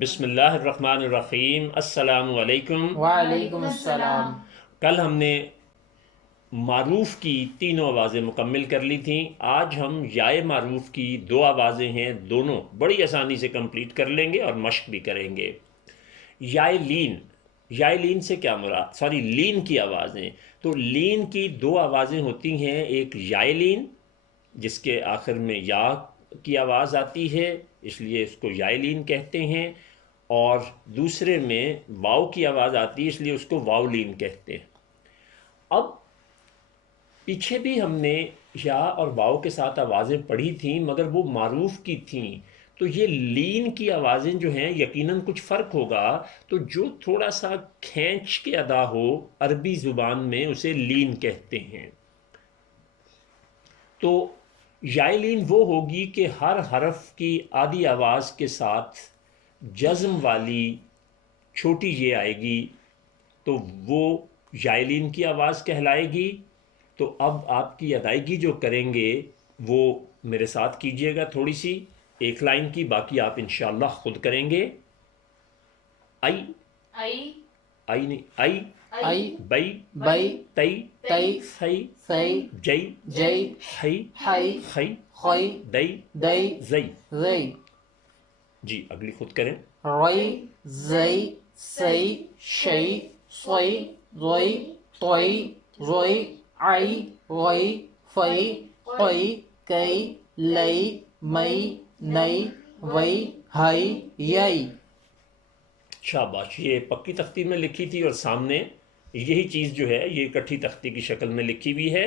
بسم اللہ الرحمن الرحیم۔ السلام علیکم۔ وعلیکم السلام۔ کل ہم نے معروف کی تینوں آوازیں مکمل کر لی تھیں۔ آج ہم یائے معروف کی دو آوازیں ہیں، دونوں بڑی آسانی سے کمپلیٹ کر لیں گے اور مشق بھی کریں گے۔ یائے لین، یائے لین سے کیا مراد، لین کی آوازیں، تو لین کی دو آوازیں ہوتی ہیں، ایک یائے لین جس کے آخر میں یا کی آواز آتی ہے اس لیے اس کو یائے لین کہتے ہیں، اور دوسرے میں واو کی آواز آتی ہے اس لیے اس کو واو لین کہتے ہیں۔ اب پیچھے بھی ہم نے یا اور واو کے ساتھ آوازیں پڑھی تھیں مگر وہ معروف کی تھیں، تو یہ لین کی آوازیں جو ہیں یقیناً کچھ فرق ہوگا، تو جو تھوڑا سا کھینچ کے ادا ہو عربی زبان میں اسے لین کہتے ہیں۔ تو یائے لین وہ ہوگی کہ ہر حرف کی آدھی آواز کے ساتھ جزم والی چھوٹی یہ آئے گی تو وہ یائے لین کی آواز کہلائے گی۔ تو اب آپ کی ادائیگی جو کریں گے وہ میرے ساتھ کیجئے گا، تھوڑی سی ایک لائن کی، باقی آپ انشاءاللہ خود کریں گے۔ آئی، آئی، آئی نہیں، آئی، آئی، بئی، بئی، تئی، تئی، سی، سی، جئی، جئی، ہئی، ہئی، خئی، خئی، دئی، دئی، زئی۔ زئی، جی اگلی خود کریں۔ رئی، زئی، سئی، شئی، سوئی، زوئی، توئی، زوئی، آئی، وئی، فئی، قئی، کئی، لئی، مئی، نئی، وئی، ہئی، یئی۔ شاباش، یہ پکی تختی میں لکھی تھی اور سامنے یہی چیز جو ہے یہ اکٹھی تختی کی شکل میں لکھی ہوئی ہے،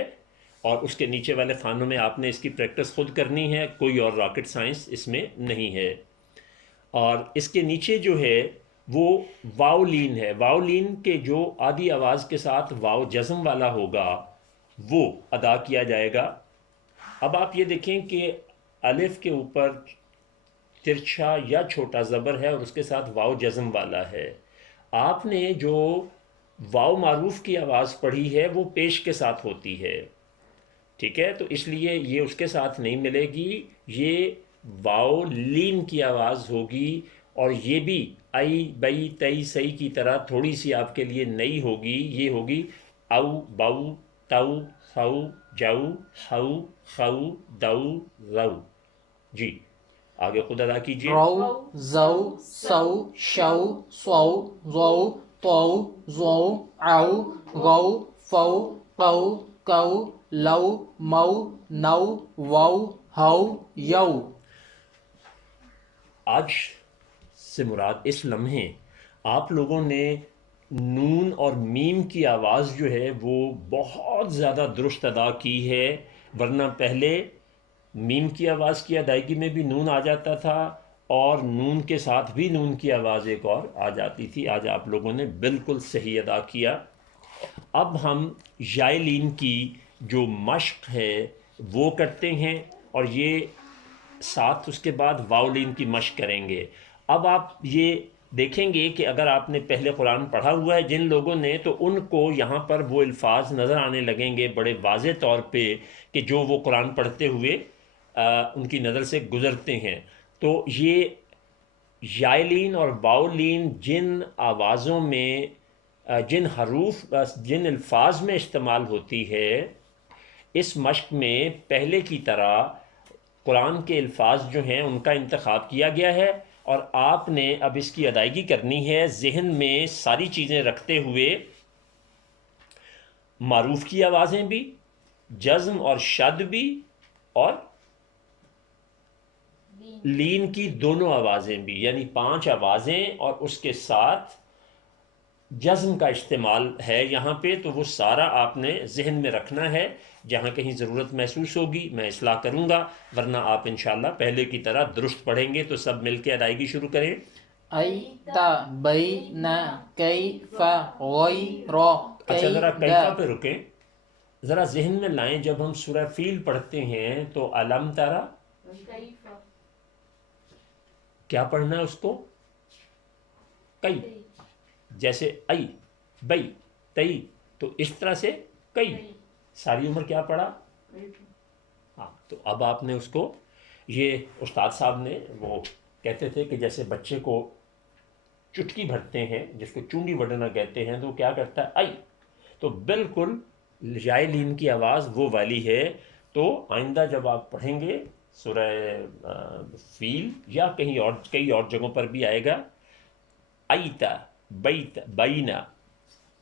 اور اس کے نیچے والے خانوں میں آپ نے اس کی پریکٹس خود کرنی ہے، کوئی اور راکٹ سائنس اس میں نہیں ہے۔ اور اس کے نیچے جو ہے وہ واو لین ہے، واو لین کے جو آدھی آواز کے ساتھ واو جزم والا ہوگا وہ ادا کیا جائے گا۔ اب آپ یہ دیکھیں کہ الف کے اوپر ترچھا یا چھوٹا زبر ہے اور اس کے ساتھ واو جزم والا ہے۔ آپ نے جو واو معروف کی آواز پڑھی ہے وہ پیش کے ساتھ ہوتی ہے، ٹھیک ہے، تو اس لیے یہ اس کے ساتھ نہیں ملے گی، یہ واو لین کی آواز ہوگی، اور یہ بھی ائی، بئی، تئی، سئی کی طرح تھوڑی سی آپ کے لیے نئی ہوگی، یہ ہوگی او، بو، تو، خو، جو، ہو، خو، دو، رو۔ جی آگے خود ادا کیجئے۔ رو، زو، سو، شو، سو، زو، تو، زو، او، غو، فو، قو، کو، لو، مو، نو، وو، ہو، یو۔ آج سے مراد اس لمحے آپ لوگوں نے نون اور میم کی آواز جو ہے وہ بہت زیادہ درست ادا کی ہے، ورنہ پہلے میم کی آواز کی ادائیگی میں بھی نون آ جاتا تھا اور نون کے ساتھ بھی نون کی آواز ایک اور آ جاتی تھی۔ آج آپ لوگوں نے بالکل صحیح ادا کیا۔ اب ہم یائے لین کی جو مشق ہے وہ کرتے ہیں، اور یہ ساتھ اس کے بعد واؤلین کی مشق کریں گے۔ اب آپ یہ دیکھیں گے کہ اگر آپ نے پہلے قرآن پڑھا ہوا ہے جن لوگوں نے، تو ان کو یہاں پر وہ الفاظ نظر آنے لگیں گے بڑے واضح طور پہ کہ جو وہ قرآن پڑھتے ہوئے ان کی نظر سے گزرتے ہیں۔ تو یہ یائلین اور باؤلین جن آوازوں میں جن حروف جن الفاظ میں استعمال ہوتی ہے، اس مشق میں پہلے کی طرح قرآن کے الفاظ جو ہیں ان کا انتخاب کیا گیا ہے، اور آپ نے اب اس کی ادائیگی کرنی ہے ذہن میں ساری چیزیں رکھتے ہوئے، معروف کی آوازیں بھی، جزم اور شد بھی، اور لین کی دونوں آوازیں بھی، یعنی 5 آوازیں، اور اس کے ساتھ جزم کا استعمال ہے یہاں پہ، تو وہ سارا آپ نے ذہن میں رکھنا ہے۔ جہاں کہیں ضرورت محسوس ہوگی میں اصلاح کروں گا، ورنہ آپ انشاءاللہ پہلے کی طرح درست پڑھیں گے۔ تو سب مل کے ادائیگی شروع کریں۔ ای، تا، بئی، نا، کئی، فا، غوئی، رو، اچھا کئی، ذرا دا۔ کیفا پہ رکیں، ذرا ذہن میں لائیں، جب ہم سورہ فیل پڑھتے ہیں تو علم ترا کیا پڑھنا ہے اس کو؟ کئی، جیسے ای، بئی، تئی، تو اس طرح سے کئی، ساری عمر کیا پڑھا؟ ہاں، تو اب آپ نے اس کو، یہ استاد صاحب نے وہ کہتے تھے کہ جیسے بچے کو چٹکی بھرتے ہیں جس کو چونڈی وڈنا کہتے ہیں، تو وہ کیا کرتا ہے آئی، تو بالکل یائے لین کی آواز وہ والی ہے. تو آئندہ جب آپ پڑھیں گے سورہ فیل یا کہیں اور کئی اور جگہوں پر بھی آئے گا، ایتا، بیت، بینا،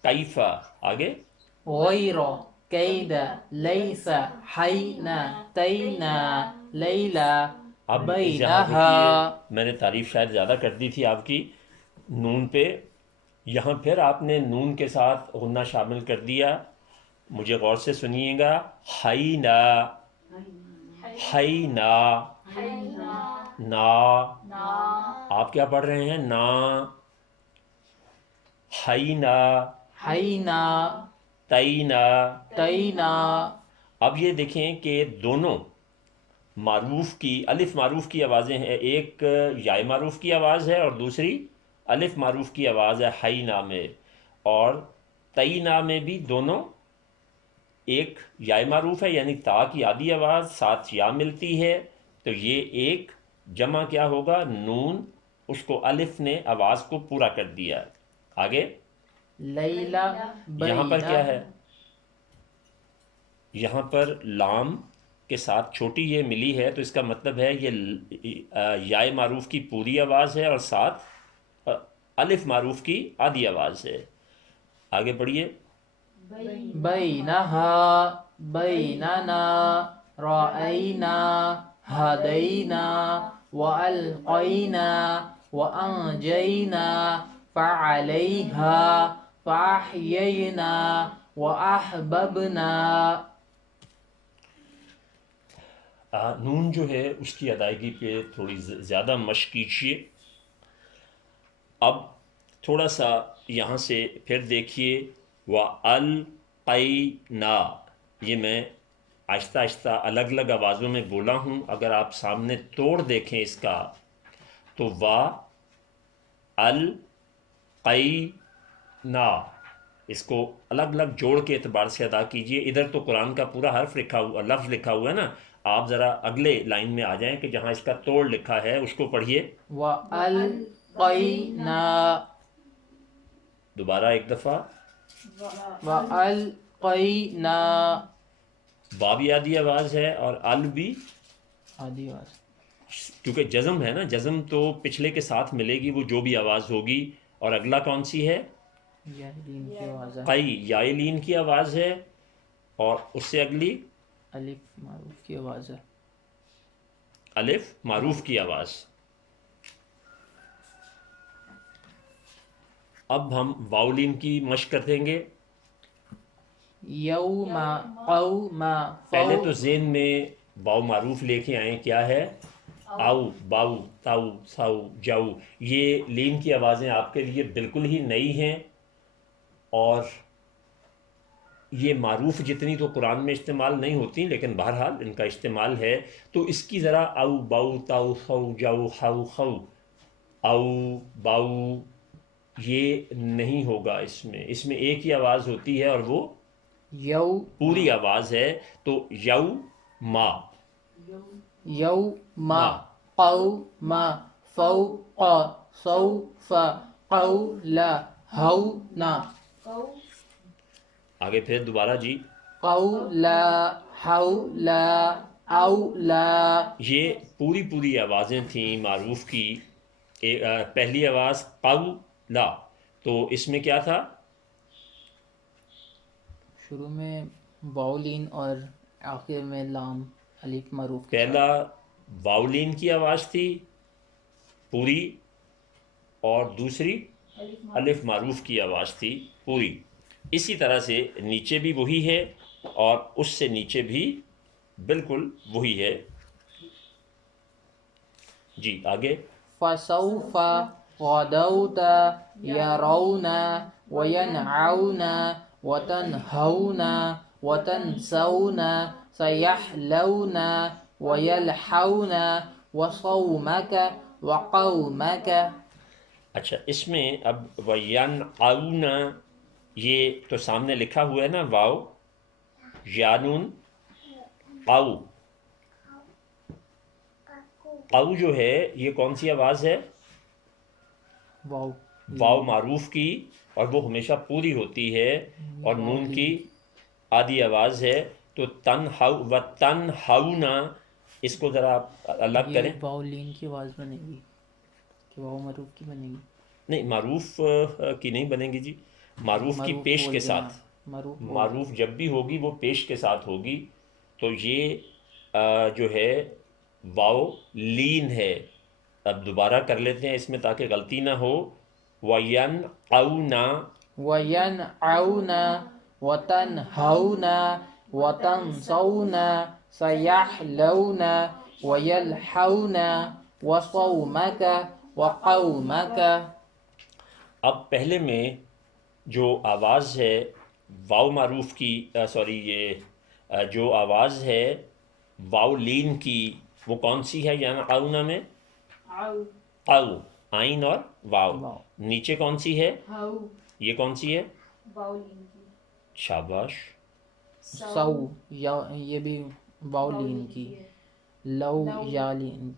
کیفا، آگے غير كيد ليس حين تينا ليلى اب یہاں رکیے، بينها. میں نے تعریف شاید زیادہ کر دی تھی آپ کی نون پہ، یہاں پھر آپ نے نون کے ساتھ غنہ شامل کر دیا. مجھے غور سے سنیے گا، حینا، حینا، نا، آپ کیا پڑھ رہے ہیں؟ نا، حینا، حين تینا. تينا. اب یہ دیکھیں کہ دونوں معروف کی، الف معروف کی آوازیں ہیں، ایک یائے معروف کی آواز ہے اور دوسری الف معروف کی آواز ہے حینا میں، اور تینا میں بھی دونوں ایک یائے معروف ہے یعنی تا کی آدھی آواز ساتھ یا ملتی ہے، تو یہ ایک جمع کیا ہوگا؟ نون، اس کو الف نے آواز کو پورا کر دیا. آگے ليلى یہاں پر کیا ہے؟ بين. یہاں پر لام کے ساتھ چھوٹی یہ ملی ہے، تو اس کا مطلب ہے یہ یائے معروف کی پوری آواز ہے اور ساتھ الف معروف کی آدھی آواز ہے. آگے پڑھیے. بينها بيننا رأينا هدينا وألقينا وأنجينا فعليها فأحيينا وأحببنا. نون جو ہے اس کی ادائیگی پہ تھوڑی زیادہ مشق کیجیے. اب تھوڑا سا یہاں سے پھر دیکھیے، وَأَلْقَيْنَا، یہ میں آہستہ آہستہ الگ الگ آوازوں میں بولا ہوں. اگر آپ سامنے توڑ دیکھیں اس کا تو وَأَلْقَيْنَا، اس کو الگ الگ جوڑ کے اعتبار سے ادا کیجئے. ادھر تو قرآن کا پورا حرف لکھا ہوا، لفظ لکھا ہوا ہے نا، آپ ذرا اگلے لائن میں آ جائیں کہ جہاں اس کا توڑ لکھا ہے اس کو پڑھیے. وألقينا دوبارہ ایک دفعہ. وألقينا. با بھی آدھی آواز ہے اور ال بھی، آدھی آواز. کیونکہ جزم ہے نا، جزم تو پچھلے کے ساتھ ملے گی وہ جو بھی آواز ہوگی. اور اگلا کون سی ہے؟ یہ دین کی آواز ہے. قی، یائے لین کی آواز ہے، اور اس سے اگلی الف معروف کی آواز ہے. الف معروف کی آواز. اب ہم واؤلین کی مشق کریں گے. یوم قوم پہلے تو فوق. ذہن میں واؤ معروف لے کے آئیں، کیا ہے؟ آؤ، باؤ، تاؤ، ساؤ، جاؤ. یہ لین کی آوازیں آپ کے لیے بالکل ہی نئی ہیں، اور یہ معروف جتنی تو قرآن میں استعمال نہیں ہوتی لیکن بہرحال ان کا استعمال ہے. تو اس کی ذرا او، باؤ، تاؤ، سو، جاؤ، ہاؤ، خو، او، باؤ، یہ نہیں ہوگا. اس میں ایک ہی آواز ہوتی ہے اور وہ یو پوری آواز ہے. تو یو ما، یوم ما. قوم فوق سوف قول هون. آگے پھر دوبارہ جی. قول حول اولا. یہ پوری پوری آوازیں تھیں معروف کی. پہلی آواز قولا، تو اس میں کیا تھا؟ شروع میں واؤلین اور آخر میں لام الف معروف کے پہلا ساتھ. واؤلین کی آواز تھی پوری، اور دوسری الف معروف کی آواز تھی پوری. اسی طرح سے نیچے بھی وہی ہے اور اس سے نیچے بھی بالکل وہی ہے. جی آگے. فسوف غدوت يرون وينعون وتنهون وتنسون سيحلون ويلحون وصومك وقومك. اچھا، اس میں اب وَيَنْعَوْنَ، یہ تو سامنے لکھا ہوا ہے نا، واو یانون قو. قو جو ہے یہ کون سی آواز ہے؟ واو. واو معروف کی اور وہ ہمیشہ پوری ہوتی ہے اور نون کی آدھی آواز ہے. تو تنہونا اس کو ذرا آپ الگ کریں. یہ واو لین کی آواز بنے گی کہ واو معروف کی بنے گی؟ نہیں، معروف کی نہیں بنے گی جی، معروف کی پیش بول کے دینا، ساتھ. معروف بول معروف جب بھی ہوگی وہ پیش کے ساتھ ہوگی. تو یہ جو ہے واو لین ہے. اب دوبارہ کر لیتے ہیں اس میں تاکہ غلطی نہ ہو. وَيَنْأَوْنَا وَيَنْعَوْنَ وَتَنْهَوْنَ وَتَنْسَوْنَ سَيَحْلَوْنَ وَيَلْحَوْنَ وَصَوْمَكَ وَقَوْمَكَ. اب پہلے میں جو آواز ہے واو معروف کی یہ جو آواز ہے واو لین کی وہ کون سی ہے یعنی آؤنا میں؟ او، آئین اور واو. واو. نیچے کون سی ہے؟ یہ کون سی ہے؟ شاباش. سو یا یہ بھی واو لین کی، لو یا لین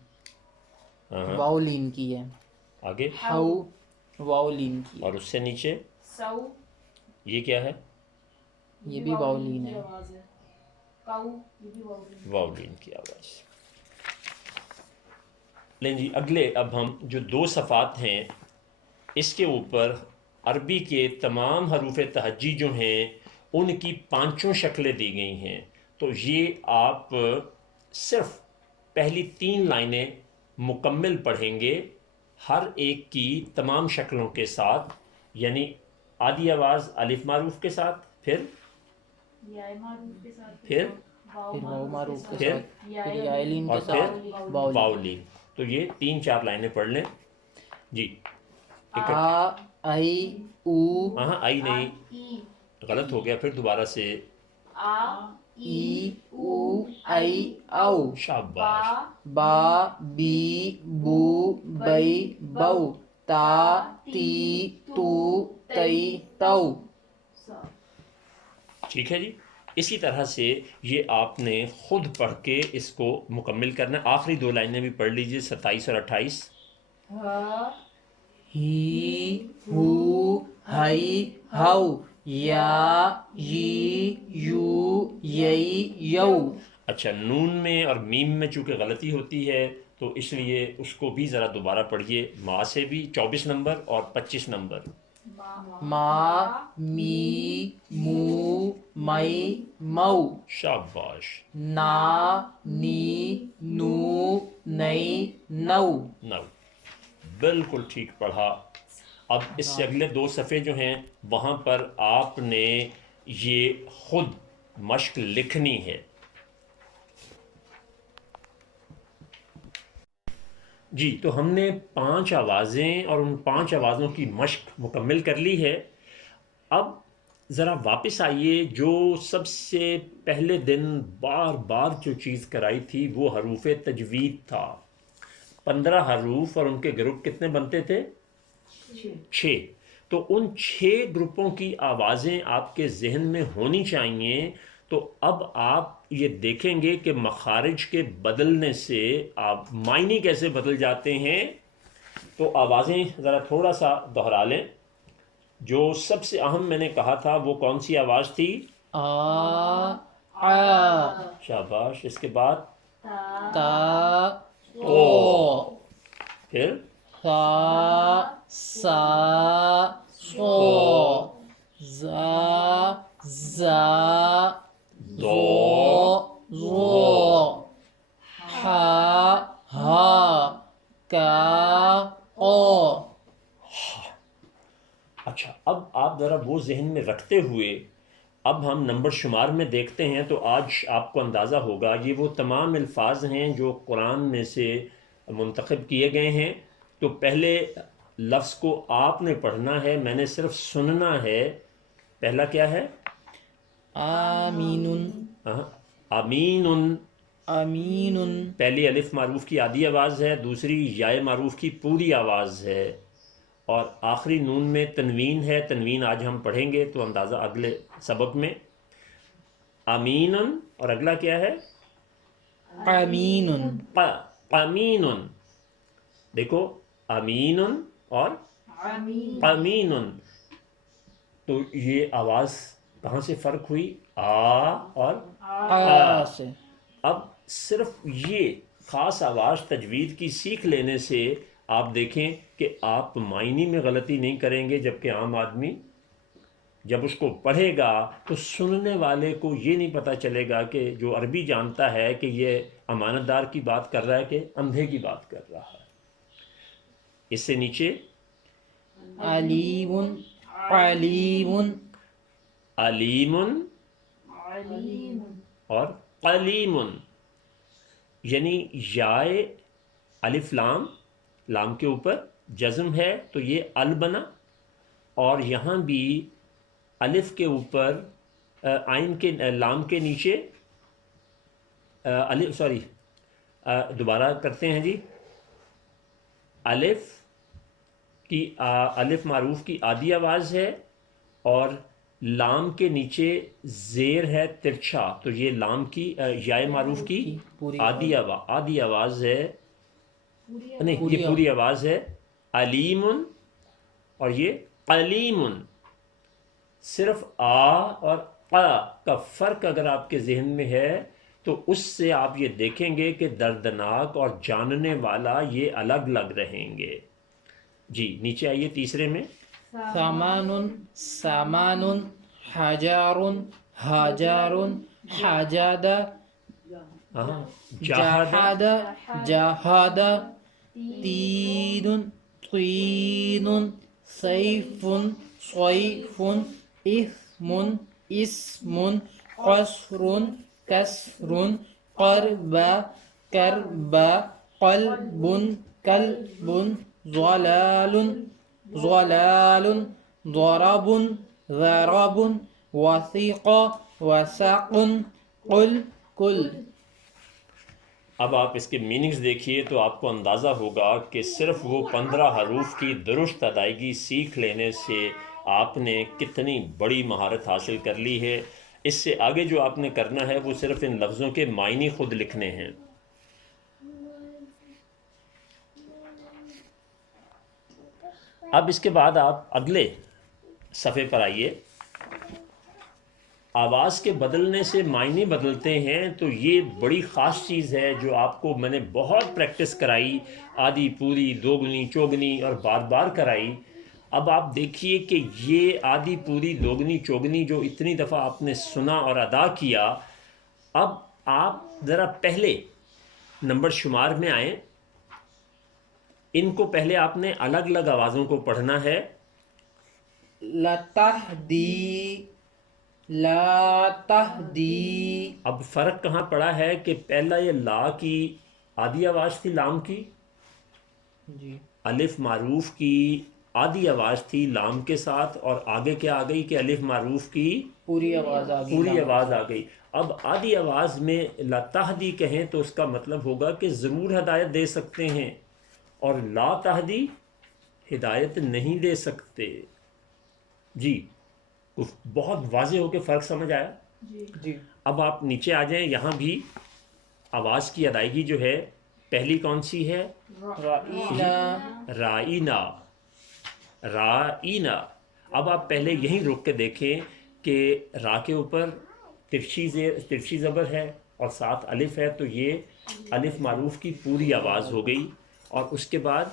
ہاں واو لین کی ہے، آگے ہو واو لین کی ہے، اور اس سے نیچے یہ کیا ہے؟ یہ بھی واو لین ہے. واو لین کی آواز. لیں جی اگلے اب ہم جو 2 صفحات ہیں اس کے اوپر عربی کے تمام حروف تہجی جو ہیں ان کی 5 شکلیں دی گئی ہیں. تو یہ آپ صرف پہلی 3 لائنیں مکمل پڑھیں گے ہر ایک کی تمام شکلوں کے ساتھ، یعنی آدھی آواز الف معروف کے ساتھ، پھر پھر واو معروف کے پھر ساتھ، پھر یا لین اور کے پھر ساتھ واو لین. واو لین. تو یہ 3-4 لائنیں پڑھ لیں جی. آ ای او ہاں آئی نہیں، غلط ہو گیا، پھر دوبارہ سے. ای او ای او شاباش. با بی بو بئی بو تا تی تو تئی تو. ٹھیک ہے جی. اسی طرح سے یہ آپ نے خود پڑھ کے اس کو مکمل کرنا. آخری 2 لائنیں بھی پڑھ لیجئے 27 اور 28. ہی ہو ہئی ہو یا ی یو یئی یو. اچھا، نون میں اور میم میں چونکہ غلطی ہوتی ہے تو اس لیے اس کو بھی ذرا دوبارہ پڑھیے. ماں سے بھی 24 نمبر اور 25 نمبر. ما می مو مئی مو. شاباش. نا نی نو نئی نو. نو، بالکل ٹھیک پڑھا. اب اس سے اگلے 2 صفحے جو ہیں وہاں پر آپ نے یہ خود مشق لکھنی ہے. جی تو ہم نے 5 آوازیں اور ان 5 آوازوں کی مشق مکمل کر لی ہے. اب ذرا واپس آئیے، جو سب سے پہلے دن بار بار جو چیز کرائی تھی وہ حروف تجوید تھا. 15 حروف اور ان کے گروپ کتنے بنتے تھے؟ 6. تو ان 6 گروپوں کی آوازیں آپ کے ذہن میں ہونی چاہیے. تو اب آپ یہ دیکھیں گے کہ مخارج کے بدلنے سے آپ معنی کیسے بدل جاتے ہیں. تو آوازیں ذرا تھوڑا سا دہرا لیں. جو سب سے اہم میں نے کہا تھا وہ کون سی آواز تھی؟ آ آ. شاباش. اس کے بعد تا او، پھر سا سا سو زا زا زو زو ہا ہا کا او. اچھا، اب آپ ذرا وہ ذہن میں رکھتے ہوئے اب ہم نمبر شمار میں دیکھتے ہیں. تو آج آپ کو اندازہ ہوگا یہ وہ تمام الفاظ ہیں جو قرآن میں سے منتخب کیے گئے ہیں. تو پہلے لفظ کو آپ نے پڑھنا ہے، میں نے صرف سننا ہے. پہلا کیا ہے؟ آمین امین. امین. پہلی الف معروف کی آدھی آواز ہے، دوسری یائے معروف کی پوری آواز ہے، اور آخری نون میں تنوین ہے. تنوین آج ہم پڑھیں گے تو اندازہ اگلے سبق میں. امین. اور اگلا کیا ہے؟ امین. امین. دیکھو، امین اور امین. تو یہ آواز کہاں سے فرق ہوئی؟ اور آ سے. اب صرف یہ خاص آواز تجوید کی سیکھ لینے سے آپ دیکھیں کہ آپ معنی میں غلطی نہیں کریں گے، جبکہ عام آدمی جب اس کو پڑھے گا تو سننے والے کو یہ نہیں پتہ چلے گا کہ جو عربی جانتا ہے کہ یہ امانت دار کی بات کر رہا ہے کہ اندھے کی بات کر رہا ہے. اس سے نیچے علیم علیم علیم اور قلیم، یعنی یائے الف لام، لام کے اوپر جزم ہے تو یہ ال بنا، اور یہاں بھی الف کے اوپر آئین کے لام کے نیچے الف، سوری دوبارہ کرتے ہیں جی. الف کی الف معروف کی آدھی آواز ہے، اور لام کے نیچے زیر ہے ترچھا، تو یہ لام کی یائے معروف کی آدھی آواز ہے، نہیں یہ پوری آواز ہے. علیم اور یہ قلیم. صرف آ اور قا کا فرق اگر آپ کے ذہن میں ہے تو اس سے آپ یہ دیکھیں گے کہ دردناک اور جاننے والا یہ الگ الگ رہیں گے. جی نیچے آئیے تیسرے میں. سامان سامان حجار حجار حجاد جاہد، جہاد تین طین سیف صیف اسم اسم قصر کسر قرب کرب قلب کلب ضلال ضلال ضرب ضرب وثیق وثق قل کل. اب آپ اس کے میننگز دیکھیے تو آپ کو اندازہ ہوگا کہ صرف وہ 15 حروف کی درست ادائیگی سیکھ لینے سے آپ نے کتنی بڑی مہارت حاصل کر لی ہے. اس سے آگے جو آپ نے کرنا ہے وہ صرف ان لفظوں کے معنی خود لکھنے ہیں. اب اس کے بعد آپ اگلے صفحے پر آئیے. آواز کے بدلنے سے معنی بدلتے ہیں، تو یہ بڑی خاص چیز ہے جو آپ کو میں نے بہت پریکٹس کرائی، آدھی پوری دوگنی چوگنی اور بار بار کرائی. اب آپ دیکھیے کہ یہ آدھی پوری دوگنی چوگنی جو اتنی دفعہ آپ نے سنا اور ادا کیا، اب آپ ذرا پہلے نمبر شمار میں آئیں. ان کو پہلے آپ نے الگ الگ آوازوں کو پڑھنا ہے. لتہدی لا تہدی. اب فرق کہاں پڑا ہے کہ پہلا یہ لا کی آدھی آواز تھی لام کی، جی الف معروف کی آدھی آواز تھی لام کے ساتھ، اور آگے کیا آ گئی کہ الف معروف کی پوری آواز آ گئی. پوری آواز آ گئی. اب آدھی آواز میں لا تہدی کہیں تو اس کا مطلب ہوگا کہ ضرور ہدایت دے سکتے ہیں، اور لا تہدی ہدایت نہیں دے سکتے. جی بہت واضح ہو کے فرق سمجھ آیا. جی اب آپ نیچے آ جائیں. یہاں بھی آواز کی ادائیگی جو ہے پہلی کون سی ہے؟ رائنا رائنا. رائنا. اب آپ پہلے یہیں رک کے دیکھیں کہ را کے اوپر ترچھی زبر ہے اور ساتھ الف ہے، تو یہ الف معروف کی پوری آواز ہو گئی. اور اس کے بعد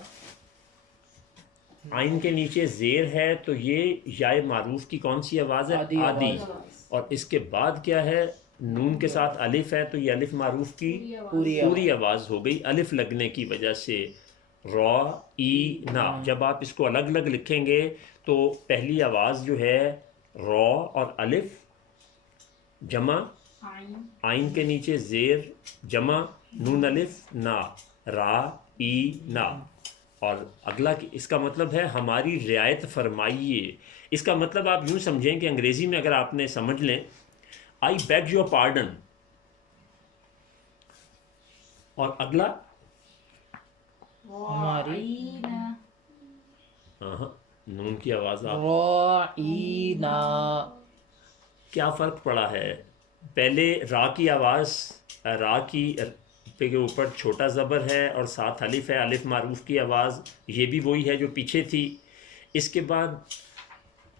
آئین کے نیچے زیر ہے تو یہ یائے معروف کی کون سی آواز ہے؟ آدھی. اور اس کے بعد کیا ہے؟ نون کے ساتھ الف ہے تو یہ الف معروف کی پوری آواز ہو گئی الف لگنے کی وجہ سے. نا. جب آپ اس کو الگ الگ لکھیں گے تو پہلی آواز جو ہے اور الف جمع آئین کے نیچے زیر جمع نون الف نا نا. اور اگلا اس کا مطلب ہے ہماری رعایت فرمائیے. اس کا مطلب آپ یوں سمجھیں کہ انگریزی میں اگر آپ نے سمجھ لیں آئی بیگ یور پارڈن، اور اگلا ہماری نون کی آواز آپ رائنا. کیا فرق پڑا ہے؟ پہلے را کی آواز، را کی پہ کے اوپر چھوٹا زبر ہے اور ساتھ الف ہے، الف معروف کی آواز، یہ بھی وہی ہے جو پیچھے تھی. اس کے بعد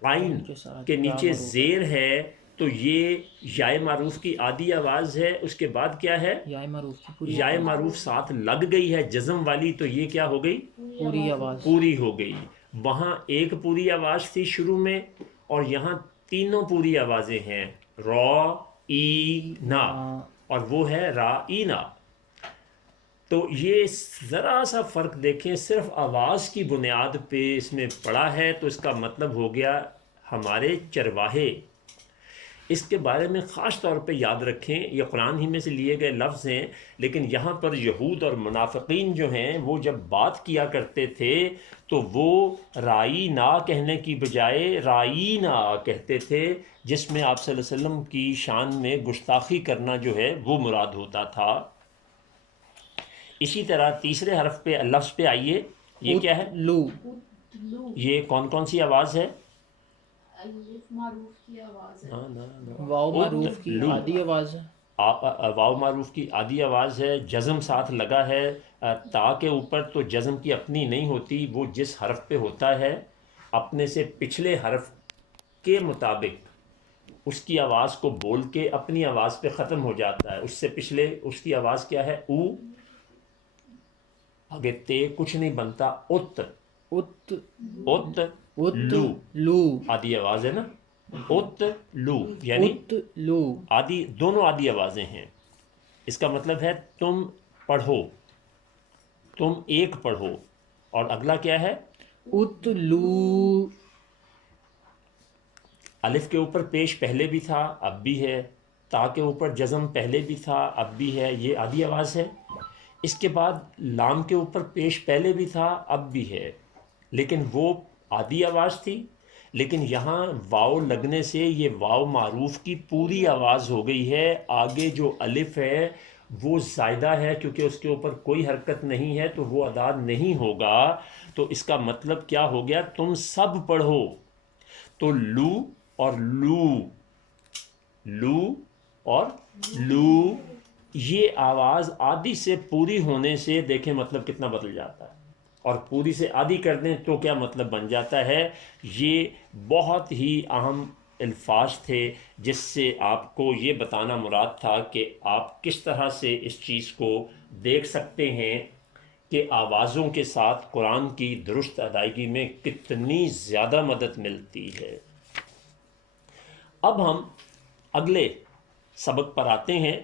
عین کے ساتھ کے نیچے را معروف زیر ہے تو یہ یائے معروف کی آدھی آواز ہے. اس کے بعد کیا ہے؟ یا معروف کی پوری یائے معروف ساتھ لگ گئی ہے جزم والی، تو یہ کیا ہو گئی؟ پوری آواز. پوری ہو گئی. وہاں ایک پوری آواز تھی شروع میں، اور یہاں تینوں پوری آوازیں ہیں، را ای نا، اور وہ ہے را ای نا. تو یہ ذرا سا فرق دیکھیں، صرف آواز کی بنیاد پہ اس میں پڑا ہے، تو اس کا مطلب ہو گیا ہمارے چرواہے اس کے بارے میں خاص طور پہ یاد رکھیں. یہ قرآن ہی میں سے لیے گئے لفظ ہیں، لیکن یہاں پر یہود اور منافقین جو ہیں وہ جب بات کیا کرتے تھے تو وہ رائی نا کہنے کی بجائے رائی نا کہتے تھے، جس میں آپ صلی اللہ علیہ وسلم کی شان میں گستاخی کرنا جو ہے وہ مراد ہوتا تھا. اسی طرح تیسرے حرف پہ لفظ پہ آئیے. یہ کیا ہے؟ لو. یہ کون کون سی آواز ہے؟ معروف کی آواز ہے. واو معروف کی آدھی آواز ہے. واو معروف کی آدھی آواز ہے. جزم ساتھ لگا ہے تا کے اوپر، تو جزم کی اپنی نہیں ہوتی، وہ جس حرف پہ ہوتا ہے اپنے سے پچھلے حرف کے مطابق اس کی آواز کو بول کے اپنی آواز پہ ختم ہو جاتا ہے. اس سے پچھلے اس کی آواز کیا ہے؟ او، آگے تے کچھ نہیں بنتا. ات ات ات لو لو. آدھی آواز ہے نا. ات لو یعنی ات لو. آدھی، دونوں آدھی آوازیں ہیں. اس کا مطلب ہے تم پڑھو، تم ایک پڑھو. اور اگلا کیا ہے؟ ات لو. الف کے اوپر پیش پہلے بھی تھا اب بھی ہے، تا کے اوپر جزم پہلے بھی تھا اب بھی ہے، یہ آدھی آواز ہے. اس کے بعد لام کے اوپر پیش پہلے بھی تھا اب بھی ہے، لیکن وہ آدھی آواز تھی. لیکن یہاں واو لگنے سے یہ واو معروف کی پوری آواز ہو گئی ہے. آگے جو الف ہے وہ زائدہ ہے، کیونکہ اس کے اوپر کوئی حرکت نہیں ہے تو وہ ادا نہیں ہوگا. تو اس کا مطلب کیا ہو گیا؟ تم سب پڑھو. تو لو اور لو، لو اور لو، یہ آواز آدھی سے پوری ہونے سے دیکھیں مطلب کتنا بدل جاتا ہے، اور پوری سے آدھی کر دیں تو کیا مطلب بن جاتا ہے. یہ بہت ہی اہم الفاظ تھے جس سے آپ کو یہ بتانا مراد تھا کہ آپ کس طرح سے اس چیز کو دیکھ سکتے ہیں کہ آوازوں کے ساتھ قرآن کی درست ادائیگی میں کتنی زیادہ مدد ملتی ہے. اب ہم اگلے سبق پر آتے ہیں.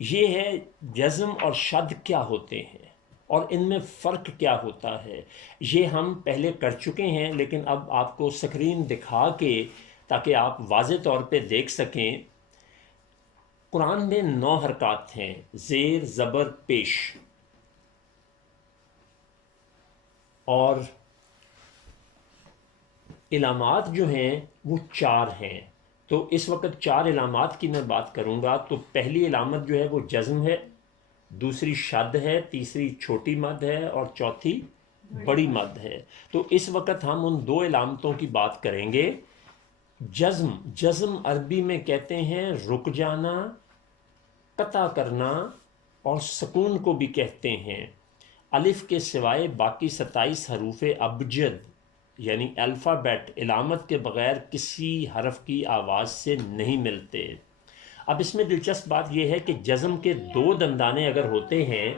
یہ ہے جزم اور شد کیا ہوتے ہیں اور ان میں فرق کیا ہوتا ہے. یہ ہم پہلے کر چکے ہیں، لیکن اب آپ کو سکرین دکھا کے تاکہ آپ واضح طور پہ دیکھ سکیں. قرآن میں 9 حرکات ہیں، زیر، زبر، پیش، اور علامات جو ہیں وہ 4 ہیں. تو اس وقت 4 علامات کی میں بات کروں گا. تو پہلی علامت جو ہے وہ جزم ہے، دوسری شد ہے، تیسری چھوٹی مد ہے، اور چوتھی بڑی مد ہے. تو اس وقت ہم ان 2 علامتوں کی بات کریں گے. جزم، جزم عربی میں کہتے ہیں رک جانا، قطع کرنا، اور سکون کو بھی کہتے ہیں. الف کے سوائے باقی 27 حروف ابجد یعنی الفابیٹ علامت کے بغیر کسی حرف کی آواز سے نہیں ملتے. اب اس میں دلچسپ بات یہ ہے کہ جزم کے 2 دندانے اگر ہوتے ہیں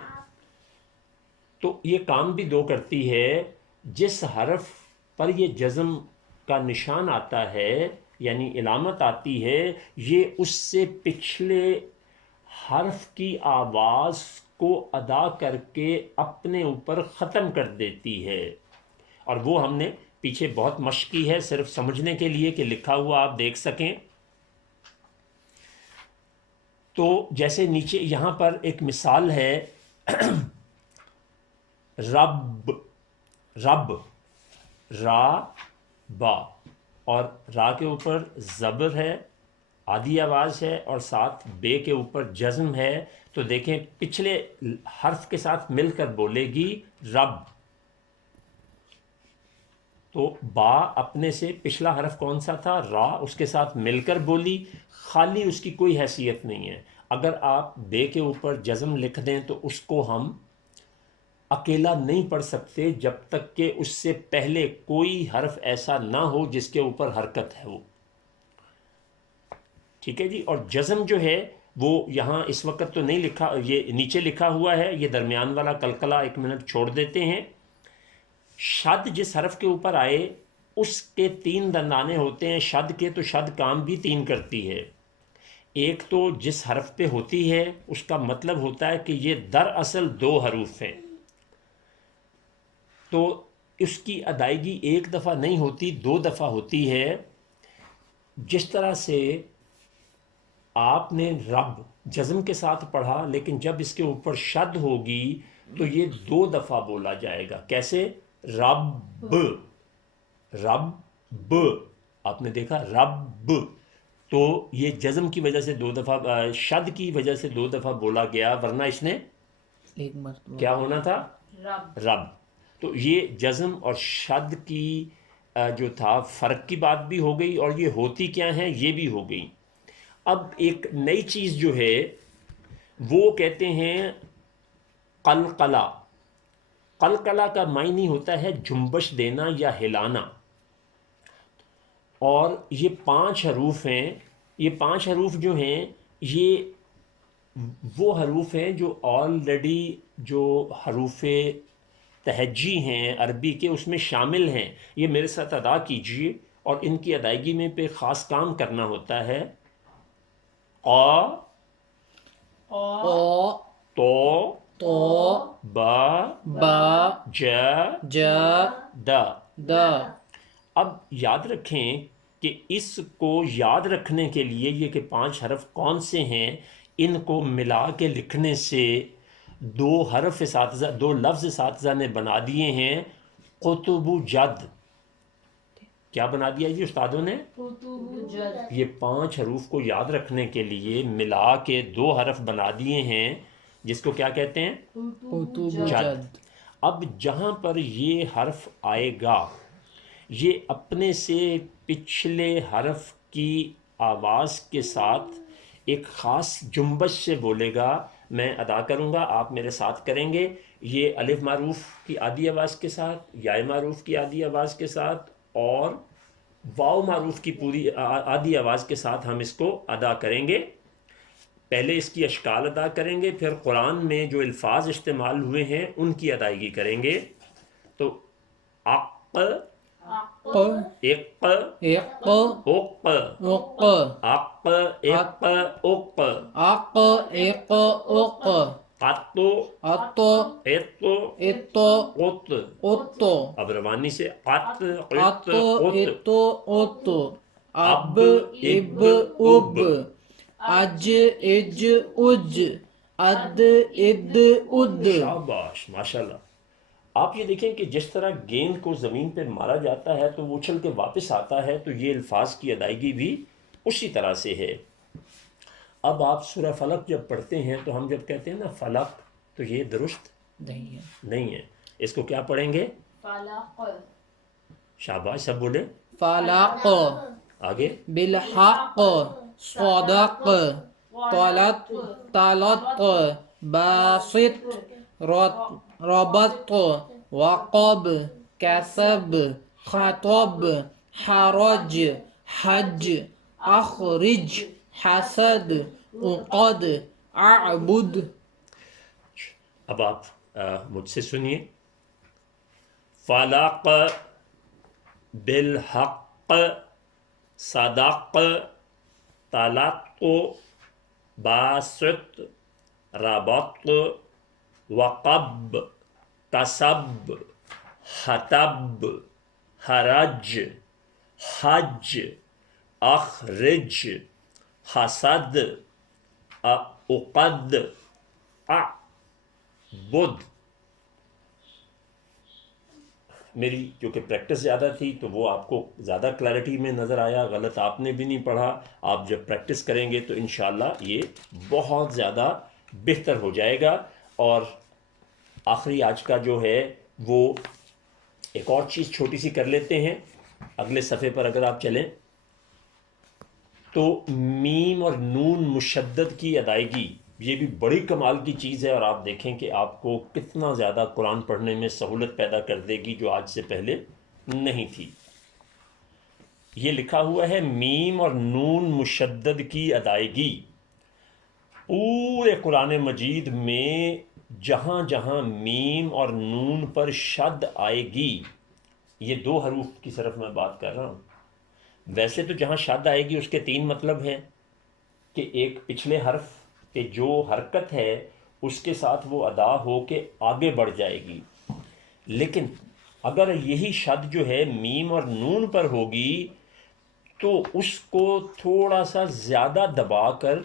تو یہ کام بھی 2 کرتی ہے. جس حرف پر یہ جزم کا نشان آتا ہے یعنی علامت آتی ہے، یہ اس سے پچھلے حرف کی آواز کو ادا کر کے اپنے اوپر ختم کر دیتی ہے. اور وہ ہم نے پیچھے بہت مشق کی ہے صرف سمجھنے کے لیے کہ لکھا ہوا آپ دیکھ سکیں. تو جیسے نیچے یہاں پر ایک مثال ہے، رب، رب، را، با، اور را کے اوپر زبر ہے، آدھی آواز ہے، اور ساتھ بے کے اوپر جزم ہے. تو دیکھیں پچھلے حرف کے ساتھ مل کر بولے گی رب. تو با اپنے سے پچھلا حرف کون سا تھا؟ را، اس کے ساتھ مل کر بولی، خالی اس کی کوئی حیثیت نہیں ہے. اگر آپ بے کے اوپر جزم لکھ دیں تو اس کو ہم اکیلا نہیں پڑھ سکتے جب تک کہ اس سے پہلے کوئی حرف ایسا نہ ہو جس کے اوپر حرکت ہے وہ. ٹھیک ہے جی. اور جزم جو ہے وہ یہاں اس وقت تو نہیں لکھا, یہ نیچے لکھا ہوا ہے, یہ درمیان والا قلقلہ 1 منٹ چھوڑ دیتے ہیں. شد جس حرف کے اوپر آئے اس کے 3 دندانے ہوتے ہیں شد کے, تو شد کام بھی 3 کرتی ہے. ایک تو جس حرف پہ ہوتی ہے اس کا مطلب ہوتا ہے کہ یہ دراصل 2 حروف ہیں, تو اس کی ادائیگی 1 دفعہ نہیں ہوتی, 2 دفعہ ہوتی ہے. جس طرح سے آپ نے رب جزم کے ساتھ پڑھا, لیکن جب اس کے اوپر شد ہوگی تو یہ 2 دفعہ بولا جائے گا. کیسے؟ رب, رب, آپ نے دیکھا رب, تو یہ جزم کی وجہ سے 2 دفعہ, شد کی وجہ سے 2 دفعہ بولا گیا, ورنہ اس نے 1 مرتبہ کیا ہونا تھا؟ رب. تو یہ جزم اور شد کی جو تھا فرق کی بات بھی ہو گئی, اور یہ ہوتی کیا ہیں یہ بھی ہو گئی. اب ایک نئی چیز جو ہے وہ کہتے ہیں قلقلہ. قلقلہ کا معنی ہوتا ہے جنبش دینا یا ہلانا, اور یہ 5 حروف ہیں. یہ 5 حروف جو ہیں یہ وہ حروف ہیں جو آلریڈی جو حروف تہجی ہیں عربی کے اس میں شامل ہیں. یہ میرے ساتھ ادا کیجئے, اور ان کی ادائیگی میں پہ خاص کام کرنا ہوتا ہے. قا, او تو, تو با, با جا, جا دا. دا. اب یاد رکھیں کہ اس کو یاد رکھنے کے لیے یہ کہ 5 حرف کون سے ہیں, ان کو ملا کے لکھنے سے 2 حرف اساتذہ, 2 لفظ اساتذہ نے بنا دیے ہیں قطب جد. کیا بنا دیا جی استادوں نے؟ یہ 5 حروف کو یاد رکھنے کے لیے ملا کے 2 حرف بنا دیے ہیں, جس کو کیا کہتے ہیں؟ قطب جد. جد. اب جہاں پر یہ حرف آئے گا یہ اپنے سے پچھلے حرف کی آواز کے ساتھ ایک خاص جنبش سے بولے گا. میں ادا کروں گا, آپ میرے ساتھ کریں گے. یہ الف معروف کی آدھی آواز کے ساتھ, یا معروف کی آدھی آواز کے ساتھ, اور واو معروف کی پوری آدھی آواز کے ساتھ ہم اس کو ادا کریں گے. پہلے اس کی اشکال ادا کریں گے, پھر قرآن میں جو الفاظ استعمال ہوئے ہیں ان کی ادائیگی کریں گے. تو اق, ق اق, اق اق, اق اق, اق, اق, اق اق اق قط, ات ات, ات قط. ات اب روانی سے قط, ات قط, قط. ات ات اب اب اب اج اج اج اد اد اد. شاباش, ماشاءاللہ. آپ یہ دیکھیں کہ جس طرح گیند کو زمین پہ مارا جاتا ہے تو وہ اچھل کے واپس آتا ہے, تو یہ الفاظ کی ادائیگی بھی اسی طرح سے ہے. اب آپ سورہ فلق جب پڑھتے ہیں تو ہم جب کہتے ہیں نا فلق, تو یہ درست نہیں ہے. نہیں ہے. اس کو کیا پڑھیں گے؟ فلق. شاباش, سب بولے. فلق آگے. بالحق صدق طلت طلت باسط ربط وقب كسب خطب حرج حج اخرج حسد عقد اعبد. اب آپ مجھ سے سنیے. فلق بالحق صدق طلق باسط ربط وقب کسب حتب حرج حج اخرج حسد عقد اعبد. میری کیونکہ پریکٹس زیادہ تھی تو وہ آپ کو زیادہ کلیئرٹی میں نظر آیا, غلط آپ نے بھی نہیں پڑھا. آپ جب پریکٹس کریں گے تو انشاءاللہ یہ بہت زیادہ بہتر ہو جائے گا. اور آخری آج کا جو ہے وہ ایک اور چیز چھوٹی سی کر لیتے ہیں. اگلے صفحے پر اگر آپ چلیں تو میم اور نون مشدد کی ادائیگی یہ بھی بڑی کمال کی چیز ہے، اور آپ دیکھیں کہ آپ کو کتنا زیادہ قرآن پڑھنے میں سہولت پیدا کر دے گی جو آج سے پہلے نہیں تھی۔ یہ لکھا ہوا ہے میم اور نون مشدد کی ادائیگی پورے قرآن مجید میں جہاں جہاں میم اور نون پر شد آئے گی، یہ دو حروف کی صرف میں بات کر رہا ہوں، ویسے تو جہاں شد آئے گی اس کے تین مطلب ہیں کہ ایک پچھلے حرف پہ جو حرکت ہے اس کے ساتھ وہ ادا ہو کے آگے بڑھ جائے گی، لیکن اگر یہی شد جو ہے میم اور نون پر ہوگی تو اس کو تھوڑا سا زیادہ دبا کر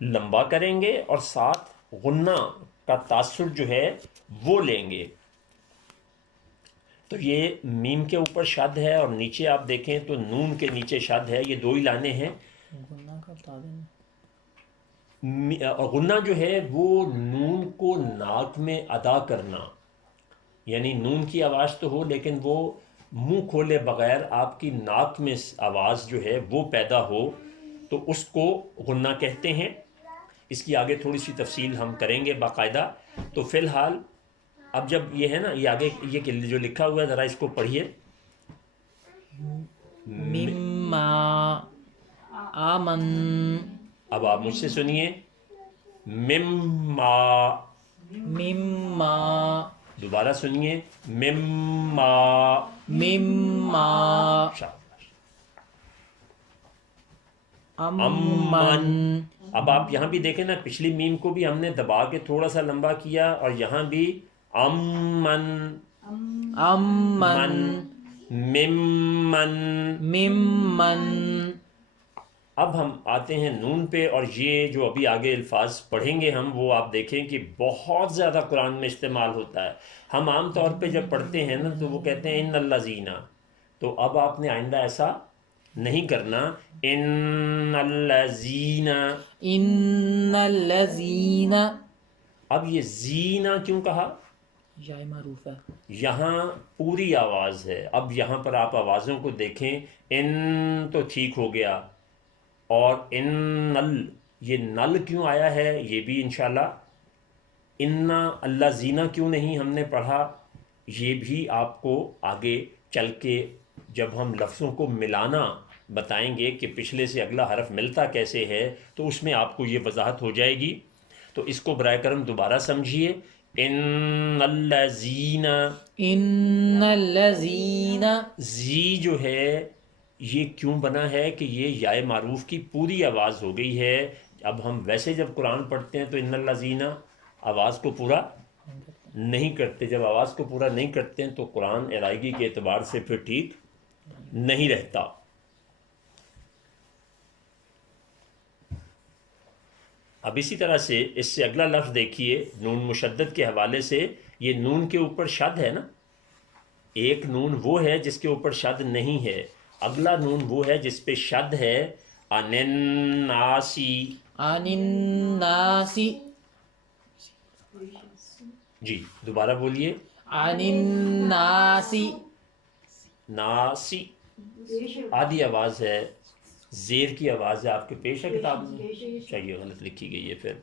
لمبا کریں گے اور ساتھ غنہ کا تاثر جو ہے وہ لیں گے۔ تو یہ میم کے اوپر شد ہے اور نیچے آپ دیکھیں تو نون کے نیچے شد ہے، یہ دو ہی لانے ہیں۔ غنہ کا تعدن غنہ جو ہے وہ نون کو ناک میں ادا کرنا، یعنی نون کی آواز تو ہو لیکن وہ منہ کھولے بغیر آپ کی ناک میں آواز جو ہے وہ پیدا ہو، تو اس کو غنہ کہتے ہیں۔ اس کی آگے تھوڑی سی تفصیل ہم کریں گے باقاعدہ۔ تو فی الحال اب جب یہ ہے نا، یہ آگے یہ جو لکھا ہوا ہے ذرا اس کو پڑھیے۔ مما آمن، اب آپ مجھ سے سنیے، مما، مما دوبارہ سنیے، مما، مما شاباش، امن، اب آپ یہاں بھی دیکھیں نا، پچھلی میم کو بھی ہم نے دبا کے تھوڑا سا لمبا کیا، اور یہاں بھی امن، امن، ممن۔ ممن، اب ہم آتے ہیں نون پہ، اور یہ جو ابھی آگے الفاظ پڑھیں گے ہم، وہ آپ دیکھیں کہ بہت زیادہ قرآن میں استعمال ہوتا ہے۔ ہم عام طور پہ جب پڑھتے ہیں نا تو وہ کہتے ہیں ان الذین، تو اب آپ نے آئندہ ایسا نہیں کرنا، ان الذین۔ ان الذین، اب یہ زینہ کیوں کہا؟ یا معروف ہے، یہاں پوری آواز ہے، اب یہاں پر آپ آوازوں کو دیکھیں، ان تو ٹھیک ہو گیا، اور ان نل، یہ نل کیوں آیا ہے یہ بھی انشاءاللہ، انا اللہ زینہ کیوں نہیں ہم نے پڑھا، یہ بھی آپ کو آگے چل کے جب ہم لفظوں کو ملانا بتائیں گے کہ پچھلے سے اگلا حرف ملتا کیسے ہے، تو اس میں آپ کو یہ وضاحت ہو جائے گی۔ تو اس کو برائے کرم دوبارہ سمجھیے، ان الذین، ان الذین، زی جو ہے یہ کیوں بنا ہے کہ یہ یا معروف کی پوری آواز ہو گئی ہے۔ اب ہم ویسے جب قرآن پڑھتے ہیں تو ان الذین آواز کو پورا نہیں کرتے، جب آواز کو پورا نہیں کرتے ہیں تو قرآن ادائیگی کے اعتبار سے پھر ٹھیک نہیں رہتا۔ اب اسی طرح سے اس سے اگلا لفظ دیکھیے، نون مشدد کے حوالے سے، یہ نون کے اوپر شد ہے نا، ایک نون وہ ہے جس کے اوپر شد نہیں ہے، اگلا نون وہ ہے جس پہ شد ہے، عن الناسی۔ عن الناس، جی دوبارہ بولیے، عن الناس، ناسی آدھی آواز ہے، زیر کی آواز ہے، آپ کے پیش ہے کتاب میں؟ چاہیے غلط لکھی گئی ہے پھر،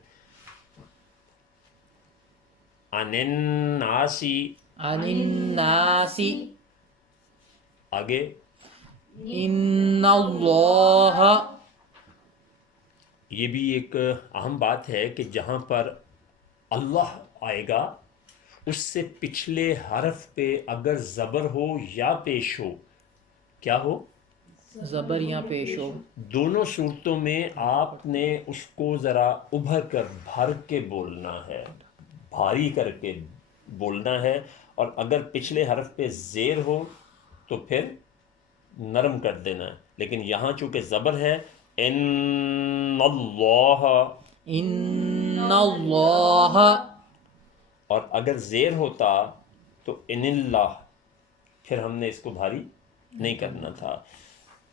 عن الناسی، عن الناس، آگے ان اللہ، یہ بھی ایک اہم بات ہے کہ جہاں پر اللہ آئے گا اس سے پچھلے حرف پہ اگر زبر ہو یا پیش ہو، کیا ہو؟ زبر یا پیش ہو، دونوں صورتوں میں آپ نے اس کو ذرا ابھر کر بھر کے بولنا ہے، بھاری کر کے بولنا ہے، اور اگر پچھلے حرف پہ زیر ہو تو پھر نرم کر دینا ہے، لیکن یہاں چونکہ زبر ہے، ان اللہ، ان اللہ، اور اگر زیر ہوتا تو ان اللہ، پھر ہم نے اس کو بھاری نہیں کرنا تھا۔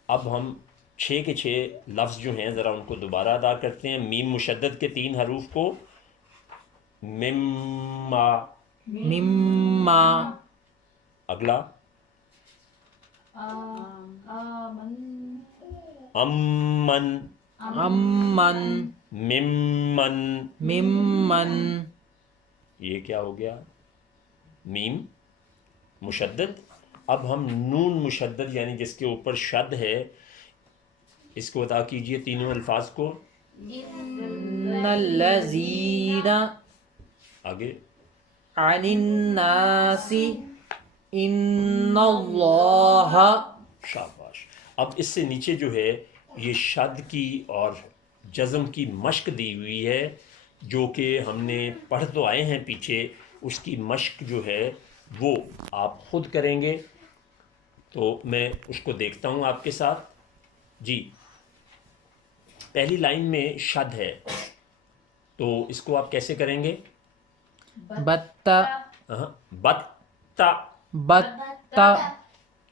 اب ہم 6 کے 6 لفظ جو ہیں ذرا ان کو دوبارہ ادا کرتے ہیں۔ میم مشدد کے 3 حروف کو، مما، مما، اگلا امن، امن، ممن، ممن، یہ کیا ہو گیا؟ میم مشدد. اب ہم نون مشدد یعنی جس کے اوپر شد ہے اس کو ادا کیجئے تینوں الفاظ کو. ان الذین آگے عن الناس ان اللہ. شاباش. اب اس سے نیچے جو ہے یہ شد کی اور جزم کی مشق دی ہوئی ہے جو کہ ہم نے پڑھ تو آئے ہیں پیچھے. اس کی مشق جو ہے وہ آپ خود کریں گے. تو میں اس کو دیکھتا ہوں آپ کے ساتھ. جی پہلی لائن میں شد ہے تو اس کو آپ کیسے کریں گے؟ بتا، بتا. بتا،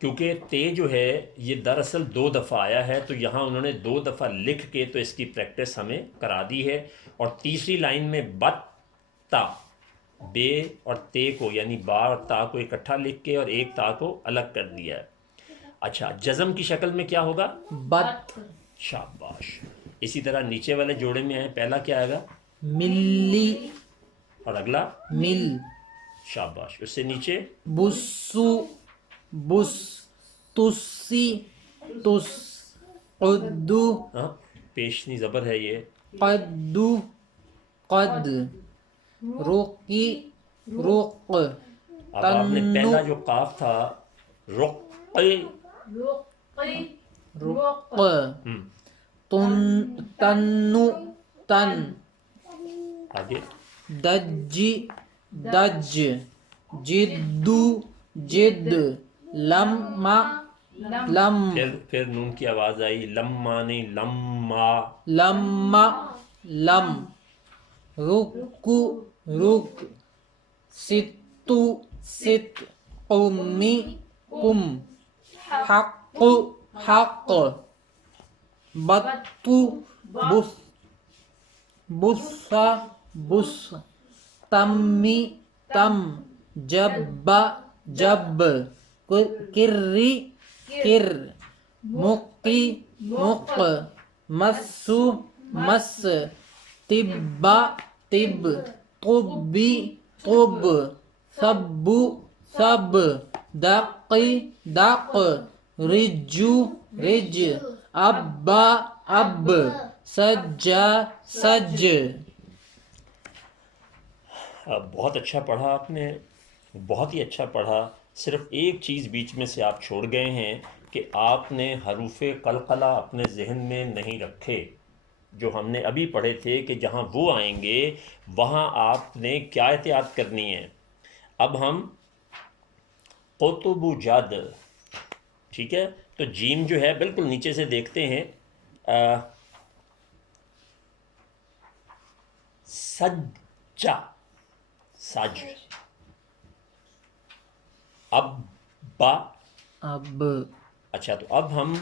کیونکہ تے جو ہے یہ دراصل 2 دفعہ آیا ہے تو یہاں انہوں نے 2 دفعہ لکھ کے تو اس کی پریکٹس ہمیں کرا دی ہے. اور تیسری لائن میں بتا، بے اور تے کو یعنی با اور تا کو اکٹھا لکھ کے اور ایک تا کو الگ کر دیا ہے. اچھا جزم کی شکل میں کیا ہوگا؟ بت، شاباش. اسی طرح نیچے والے جوڑے میں آئے پہلا کیا آئے گا؟ ملی، اور اگلا مل، شاباش. اس سے نیچے بسو، بس، تسی، تس، قدو، پیشنی زبر ہے یہ. قدو، قد، رقی، رق، اب آپ نے تنو، پہلا جو قاف تھا رقی، رق، تنو، تن، آگے دجی، دج، جدو، جد، لما، لم، پھر نون کی آواز آئی. لما نہیں لما. لما، لم، رکو، رک، ستو، ست، قمی، کم، حق، حق، بتو، بس، بسا، بس، تمی، تم، جب، جب، کری، کر، مقی، مق، مسو، مس، طب، طب، طبی، طب، سبو، سب، دقی، دق، رجو، رج، ابا، اب، سجا، سج. بہت اچھا پڑھا آپ نے، بہت ہی اچھا پڑھا. صرف ایک چیز بیچ میں سے آپ چھوڑ گئے ہیں کہ آپ نے حروف قلقلہ اپنے ذہن میں نہیں رکھے جو ہم نے ابھی پڑھے تھے کہ جہاں وہ آئیں گے وہاں آپ نے کیا احتیاط کرنی ہے. اب ہم قطب جد، ٹھیک ہے، تو جیم جو ہے بالکل نیچے سے دیکھتے ہیں. سجا، سج. اب با، اب، اچھا تو اب ہم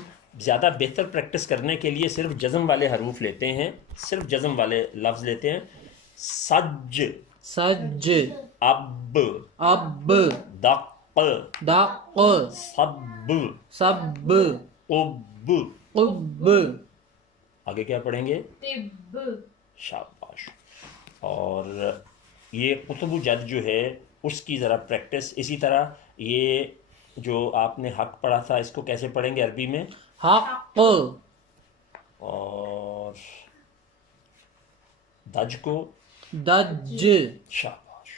زیادہ بہتر پریکٹس کرنے کے لیے صرف جزم والے حروف لیتے ہیں، صرف جزم والے لفظ لیتے ہیں. سج، سج، اب، اب، دق، دق، سب، سب، قب. قب، آگے کیا پڑھیں گے؟ شاباش. اور یہ قطب جد جو ہے اس کی ذرا پریکٹس. اسی طرح یہ جو آپ نے حق پڑھا تھا اس کو کیسے پڑھیں گے عربی میں؟ حق، اور دج کو دج. شاباش.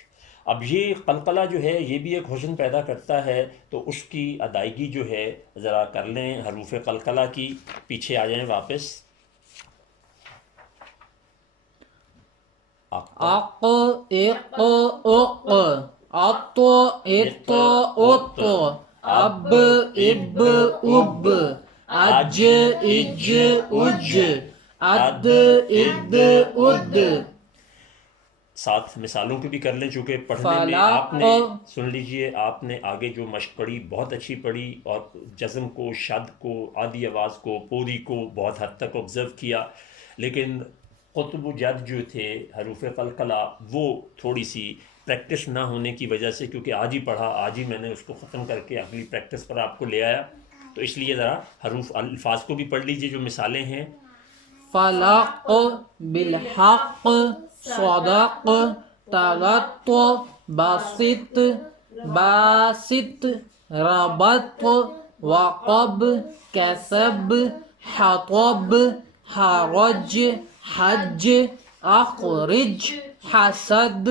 اب یہ قلقلہ جو ہے یہ بھی ایک حسن پیدا کرتا ہے تو اس کی ادائیگی جو ہے ذرا کر لیں حروف قلقلہ کی. پیچھے آ جائیں واپس. اق، اق، اق، اط، ات، ات، اب، اب، اب، اج، اج، اج، اد، اد، اد. ساتھ مثالوں کی بھی کر لیں چونکہ پڑھنے میں فلاق، آپ نے سن لیجئے آپ نے آگے جو مشق پڑھی بہت اچھی پڑھی اور جزم کو، شد کو، آدھی آواز کو، پوری کو بہت حد تک آبزرو کیا. لیکن قطب و جد جو تھے حروف قلقلہ وہ تھوڑی سی پریکٹس نہ ہونے کی وجہ سے، کیونکہ آج ہی پڑھا آج ہی میں نے اس کو ختم کر کے اگلی پریکٹس پر آپ کو لے آیا، تو اس لیے ذرا حروف الفاظ کو بھی پڑھ لیجئے جو مثالیں ہیں. فلق بالحق صدق تلط باسط باسط ربط وقب كسب حطب حرج حج اخرج حسد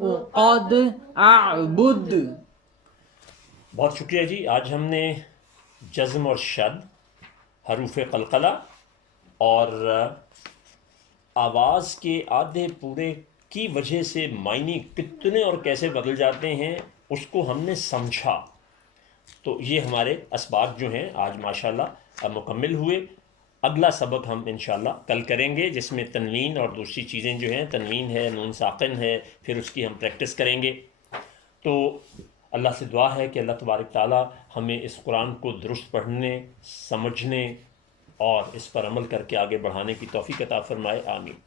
عقد اعبد. بہت شکریہ جی. آج ہم نے جزم اور شد، حروف قلقلہ اور آواز کے آدھے پورے کی وجہ سے معنی کتنے اور کیسے بدل جاتے ہیں اس کو ہم نے سمجھا. تو یہ ہمارے اسباق جو ہیں آج ماشاءاللہ مکمل ہوئے. اگلا سبق ہم انشاءاللہ کل کریں گے، جس میں تنوین اور دوسری چیزیں جو ہیں، تنوین ہے، نون ساکن ہے، پھر اس کی ہم پریکٹس کریں گے. تو اللہ سے دعا ہے کہ اللہ تبارک تعالی ہمیں اس قرآن کو درست پڑھنے، سمجھنے اور اس پر عمل کر کے آگے بڑھانے کی توفیق عطا فرمائے. آمین.